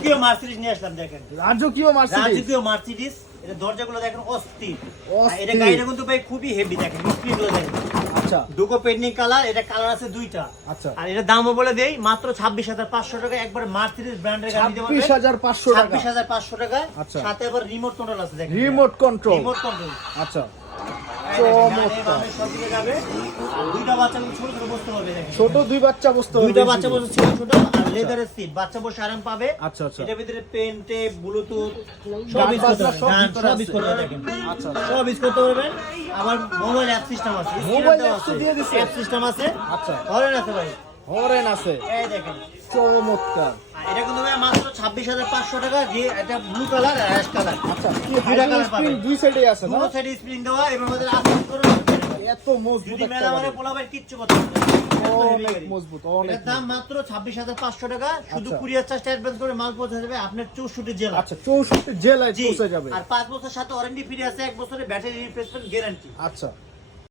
রাজকীয় মার্সিডিজ নিয়ে আসলাম দেখেন। রাজকীয় মার্সিডিজ এটা দরজাগুলো দেখেন অস্থির। অস্থির। এটা গাড়িটা কিন্তু ভাই খুবই হেভি দেখেন, স্ক্রিনগুলো দেখেন। আচ্ছা দুটো পেন্ডিং কালার, এটা কালার আছে দুইটা। আচ্ছা। আর এটা দামও বলে দেই মাত্র 26,500 টাকা, একবার মার্সিডিজ ব্র্যান্ডের গাড়ি দিতে পারবেন 26,500 টাকা। 26,500 টাকা। আচ্ছা। সাথে আবার রিমোট কন্ট্রোল আছে দেখেন। Remote control. Remote control. আচ্ছা চমৎকার। সবদিকে যাবে। আর দুইটা বাচ্চা ছোট ছোট বসতে পারবে দেখেন। ছোট দুই বাচ্চা বসতে পারবে। দুইটা বাচ্চা বসে ছোট ছোট আর লেদারের সিট, বাচ্চা বসে আরাম পাবে। আচ্ছা আচ্ছা। এটার ভিতরে পেন টেপ ব্লুটুথ সব গান ইউজ করতে বাজনা সব পারবেন, ভিতরে সব আছে। ইউজ করতে দেখেন। আচ্ছা সব ইউজ করতে পারবেন। আবার মোবাইল অ্যাপ সিস্টেম আছে, মোবাইল অ্যাপ তো দিয়ে দিছে। অ্যাপ সিস্টেম আছে। আচ্ছা। হরেন আছে ভাই, হরেন আছে। এই দেখেন। চমৎকার। আর এটা কিন্তু ভাই মাত্র 26,500 টাকা। যে এটা ব্লু কালার আর অ্যাশ কালার। আচ্ছা কি দুইটা হাইড্রোলিক কালার স্প্রিং পাবেন। দুই সাইডে আছে না? দুটো সাইড স্প্রিং দেওয়া এবং আমাদের আস্তে করে এত মজবুত যদি একটা মেলা মানে গাড়ি। পোলাবের কিচ্ছু করতে পারবে না। অনেক মজবুত অনেক। এর দাম মাত্র 26,500 টাকা। শুধু আচ্ছা। কুরিয়ার চার্জটা অ্যাডভান্স করে মাল পৌঁছে যাবে আপনার 64 জেলা। আচ্ছা 64 জেলায় জি। পৌঁছে যাবে। আর 5 বছর সাথে ওয়ারেন্টি ফ্রি আছে, 1 বছরের ব্যাটারি রিপ্লেসমেন্ট গ্যারান্টি। আচ্ছা